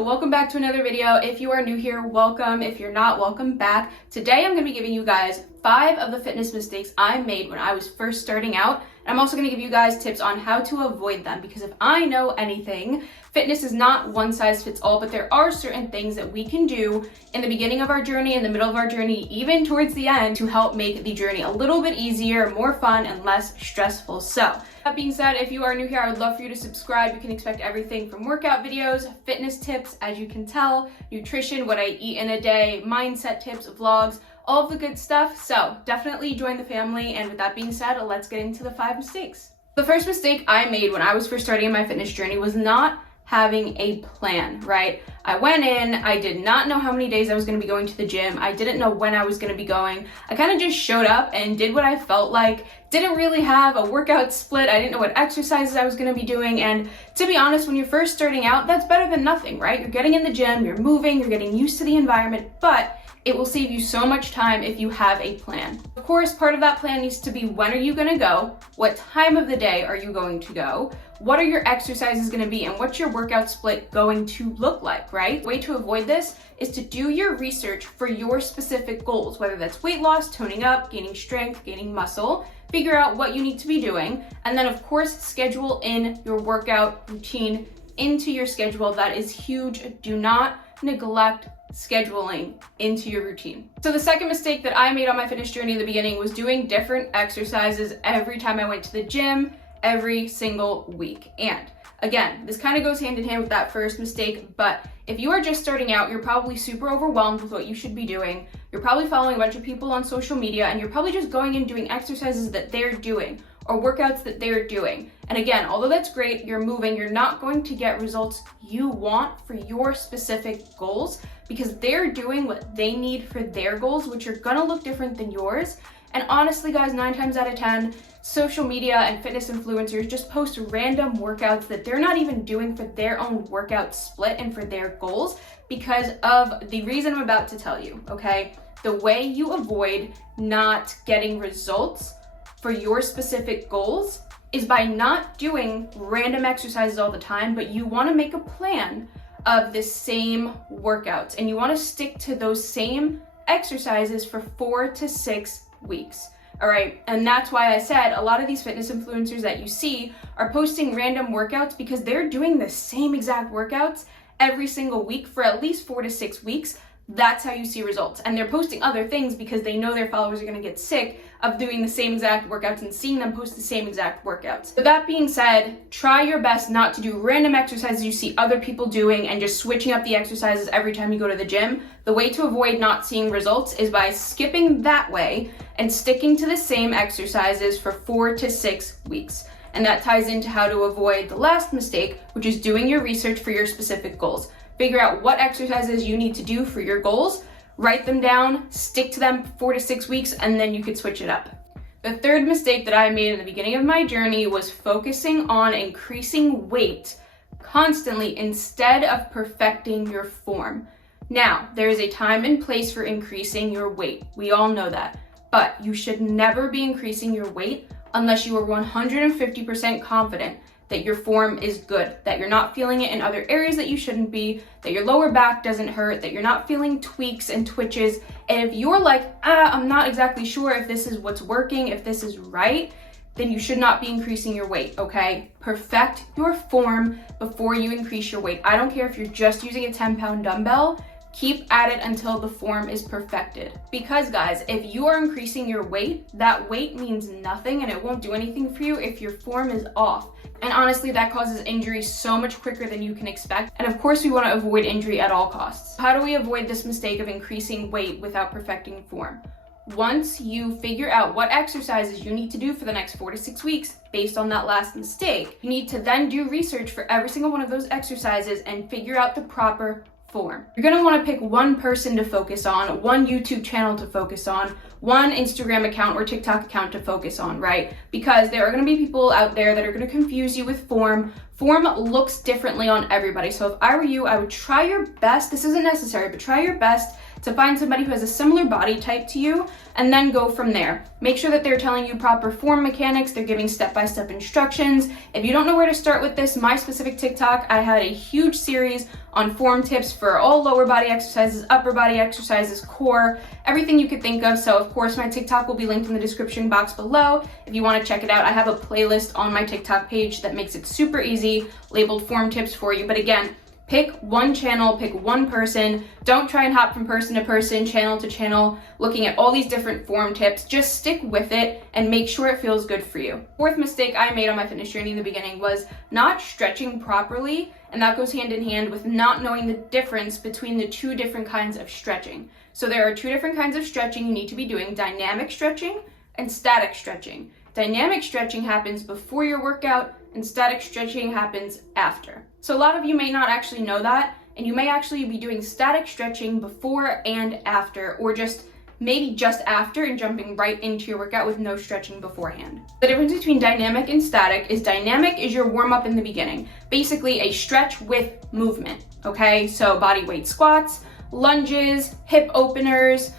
welcome back to another video. If you are new here, welcome. If you're not, welcome back. Today I'm going to be giving you guys 5 of the fitness mistakes I made when I was first starting out. And I'm also going to give you guys tips on how to avoid them, because if I know anything, fitness is not one size fits all, but there are certain things that we can do in the beginning of our journey, in the middle of our journey, even towards the end, to help make the journey a little bit easier, more fun, and less stressful. So that being said, if you are new here, I would love for you to subscribe. You can expect everything from workout videos, fitness tips, as you can tell, nutrition, what I eat in a day, mindset tips, vlogs, all of the good stuff. So definitely join the family. And with that being said, let's get into the 5 mistakes. The first mistake I made when I was first starting my fitness journey was not having a plan, right? I went in, I did not know how many days I was going to be going to the gym. I didn't know when I was going to be going. I kind of just showed up and did what I felt like. Didn't really have a workout split. I didn't know what exercises I was going to be doing. And to be honest, when you're first starting out, that's better than nothing, right? You're getting in the gym, you're moving, you're getting used to the environment, but it will save you so much time if you have a plan. Of course, part of that plan needs to be, when are you gonna go? What time of the day are you going to go? What are your exercises gonna be? And what's your workout split going to look like, right? The way to avoid this is to do your research for your specific goals, whether that's weight loss, toning up, gaining strength, gaining muscle. Figure out what you need to be doing. And then of course, schedule in your workout routine into your schedule. That is huge. Do not neglect scheduling into your routine. So the second mistake that I made on my fitness journey in the beginning was doing different exercises every time I went to the gym, every single week. And again, this kind of goes hand in hand with that first mistake, but if you are just starting out, you're probably super overwhelmed with what you should be doing. You're probably following a bunch of people on social media, and you're probably just going and doing exercises that they're doing or workouts that they're doing. And again, although that's great, you're moving, you're not going to get results you want for your specific goals, because they're doing what they need for their goals, which are gonna look different than yours. And honestly, guys, 9 times out of 10, social media and fitness influencers just post random workouts that they're not even doing for their own workout split and for their goals, because of the reason I'm about to tell you, okay? The way you avoid not getting results for your specific goals is by not doing random exercises all the time, but you wanna make a plan of the same workouts, and you want to stick to those same exercises for 4 to 6 weeks. All right, and that's why I said a lot of these fitness influencers that you see are posting random workouts because they're doing the same exact workouts every single week for at least 4 to 6 weeks. That's how you see results. And they're posting other things because they know their followers are going to get sick of doing the same exact workouts and seeing them post the same exact workouts. With that being said, try your best not to do random exercises you see other people doing and just switching up the exercises every time you go to the gym. The way to avoid not seeing results is by skipping that way and sticking to the same exercises for 4 to 6 weeks. And that ties into how to avoid the last mistake, which is doing your research for your specific goals. Figure out what exercises you need to do for your goals, write them down, stick to them for 4 to 6 weeks, and then you could switch it up. The third mistake that I made in the beginning of my journey was focusing on increasing weight constantly instead of perfecting your form. Now, there is a time and place for increasing your weight. We all know that. But you should never be increasing your weight unless you are 150% confident that your form is good, that you're not feeling it in other areas that you shouldn't be, that your lower back doesn't hurt, that you're not feeling tweaks and twitches. And if you're like, I'm not exactly sure if this is what's working, if this is right, then you should not be increasing your weight, okay? Perfect your form before you increase your weight. I don't care if you're just using a 10-pound dumbbell, keep at it until the form is perfected. Because guys, if you are increasing your weight, that weight means nothing and it won't do anything for you if your form is off. And honestly, that causes injury so much quicker than you can expect. And of course, we want to avoid injury at all costs. How do we avoid this mistake of increasing weight without perfecting form? Once you figure out what exercises you need to do for the next 4 to 6 weeks based on that last mistake, you need to then do research for every single one of those exercises and figure out the proper form. You're going to want to pick one person to focus on, one YouTube channel to focus on, one Instagram account or TikTok account to focus on, right? Because there are going to be people out there that are going to confuse you with form. Form looks differently on everybody. So if I were you, I would try your best. This isn't necessary, but try your best to find somebody who has a similar body type to you and then go from there. Make sure that they're telling you proper form mechanics, they're giving step-by-step instructions. If you don't know where to start with this, my specific TikTok, I had a huge series on form tips for all lower body exercises, upper body exercises, core, everything you could think of. So of course my TikTok will be linked in the description box below if you want to check it out. I have a playlist on my TikTok page that makes it super easy, labeled form tips for you. But again, pick one channel, pick one person. Don't try and hop from person to person, channel to channel, looking at all these different form tips. Just stick with it and make sure it feels good for you. Fourth mistake I made on my fitness journey in the beginning was not stretching properly, and that goes hand in hand with not knowing the difference between the two different kinds of stretching. So there are two different kinds of stretching you need to be doing: dynamic stretching and static stretching. Dynamic stretching happens before your workout and static stretching happens after. So a lot of you may not actually know that, and you may actually be doing static stretching before and after, or maybe just after and jumping right into your workout with no stretching beforehand. The difference between dynamic and static is dynamic is your warm-up in the beginning, basically a stretch with movement, okay? So body weight squats, lunges, hip openers,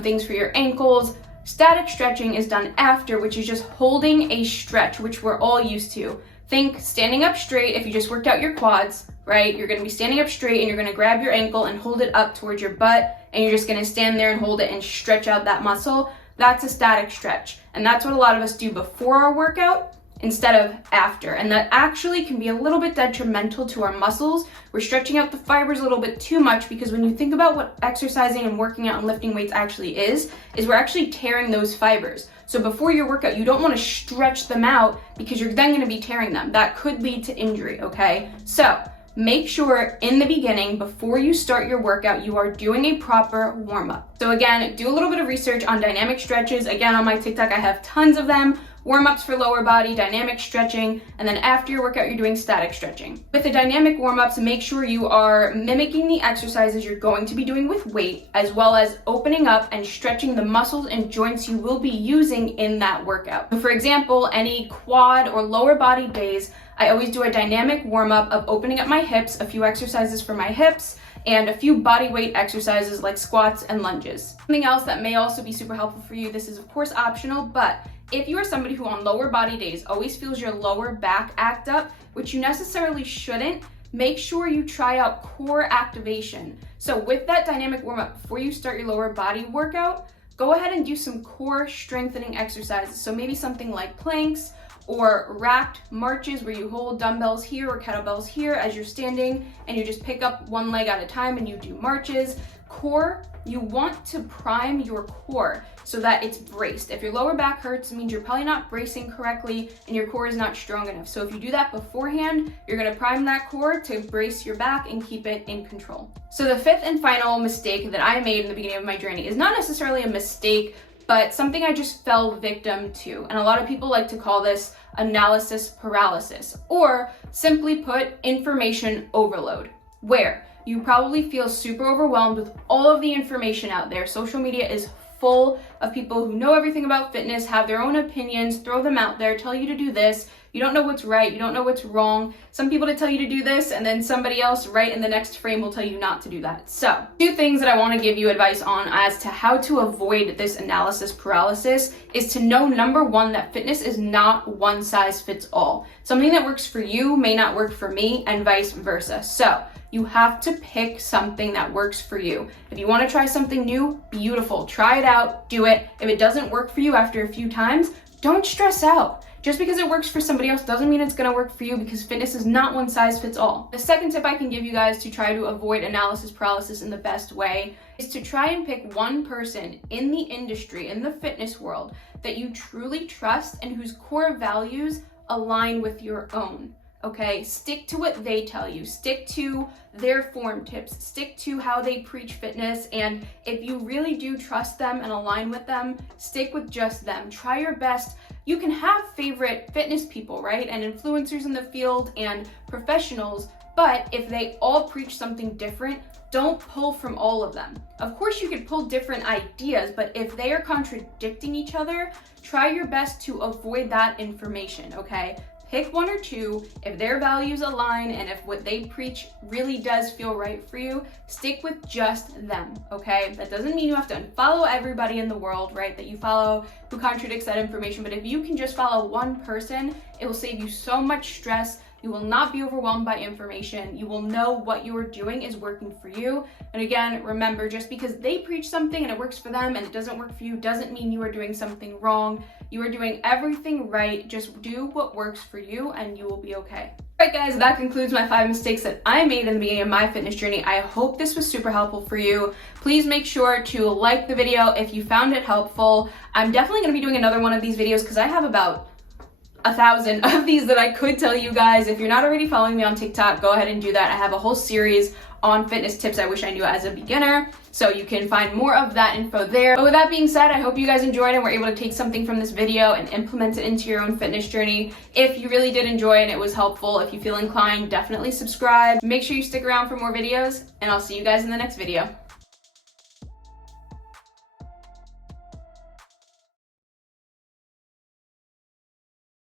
things for your ankles. Static stretching is done after, which is just holding a stretch, which we're all used to. Think standing up straight. If you just worked out your quads, right? You're gonna be standing up straight and you're gonna grab your ankle and hold it up towards your butt, and you're just gonna stand there and hold it and stretch out that muscle. That's a static stretch. And that's what a lot of us do before our workout instead of after. And that actually can be a little bit detrimental to our muscles. We're stretching out the fibers a little bit too much, because when you think about what exercising and working out and lifting weights actually is we're actually tearing those fibers. So before your workout, you don't want to stretch them out because you're then going to be tearing them. That could lead to injury, okay? So make sure in the beginning, before you start your workout, you are doing a proper warm-up. So again, do a little bit of research on dynamic stretches. Again, on my TikTok, I have tons of them. Warm-ups for lower body, dynamic stretching, and then after your workout, you're doing static stretching. With the dynamic warm-ups, make sure you are mimicking the exercises you're going to be doing with weight, as well as opening up and stretching the muscles and joints you will be using in that workout. So for example, any quad or lower body days, I always do a dynamic warm-up of opening up my hips, a few exercises for my hips, and a few body weight exercises like squats and lunges. Something else that may also be super helpful for you, this is of course optional, but if you are somebody who on lower body days always feels your lower back act up, which you necessarily shouldn't, make sure you try out core activation. So with that dynamic warm-up, before you start your lower body workout, go ahead and do some core strengthening exercises. So maybe something like planks or racked marches where you hold dumbbells here or kettlebells here as you're standing and you just pick up one leg at a time and you do marches. Core, you want to prime your core so that it's braced. If your lower back hurts, it means you're probably not bracing correctly and your core is not strong enough. So if you do that beforehand, you're gonna prime that core to brace your back and keep it in control. So the fifth and final mistake that I made in the beginning of my journey is not necessarily a mistake, but something I just fell victim to. And a lot of people like to call this analysis paralysis, or simply put, information overload, where you probably feel super overwhelmed with all of the information out there. Social media is full of people who know everything about fitness, have their own opinions, throw them out there, tell you to do this. You don't know what's right, you don't know what's wrong. Some people to tell you to do this, and then somebody else right in the next frame will tell you not to do that. So, two things that I want to give you advice on as to how to avoid this analysis paralysis is to know, number one, that fitness is not one size fits all. Something that works for you may not work for me, and vice versa. So, you have to pick something that works for you. If you want to try something new, beautiful. Try it out, do it. If it doesn't work for you after a few times, don't stress out. Just because it works for somebody else doesn't mean it's going to work for you, because fitness is not one size fits all. The second tip I can give you guys to try to avoid analysis paralysis in the best way is to try and pick one person in the industry, in the fitness world, that you truly trust and whose core values align with your own. Okay, stick to what they tell you, stick to their form tips, stick to how they preach fitness, and if you really do trust them and align with them, stick with just them. Try your best. You can have favorite fitness people, right, and influencers in the field and professionals, but if they all preach something different, don't pull from all of them. Of course, you could pull different ideas, but if they are contradicting each other, try your best to avoid that information, okay? Pick one or two. If their values align and if what they preach really does feel right for you, stick with just them, okay? That doesn't mean you have to follow everybody in the world, right? That you follow who contradicts that information, but if you can just follow one person, it will save you so much stress. You will not be overwhelmed by information. You will know what you are doing is working for you. And again, remember, just because they preach something and it works for them and it doesn't work for you doesn't mean you are doing something wrong. You are doing everything right. Just do what works for you and you will be okay. All right, guys, that concludes my 5 mistakes that I made in the beginning of my fitness journey. I hope this was super helpful for you. Please make sure to like the video if you found it helpful. I'm definitely going to be doing another one of these videos because I have about 1,000 of these that I could tell you guys. If you're not already following me on TikTok, go ahead and do that. I have a whole series on fitness tips I wish I knew as a beginner, so you can find more of that info there. But with that being said, I hope you guys enjoyed and were able to take something from this video and implement it into your own fitness journey. If you really did enjoy and it was helpful, if you feel inclined, definitely subscribe. Make sure you stick around for more videos, and I'll see you guys in the next video.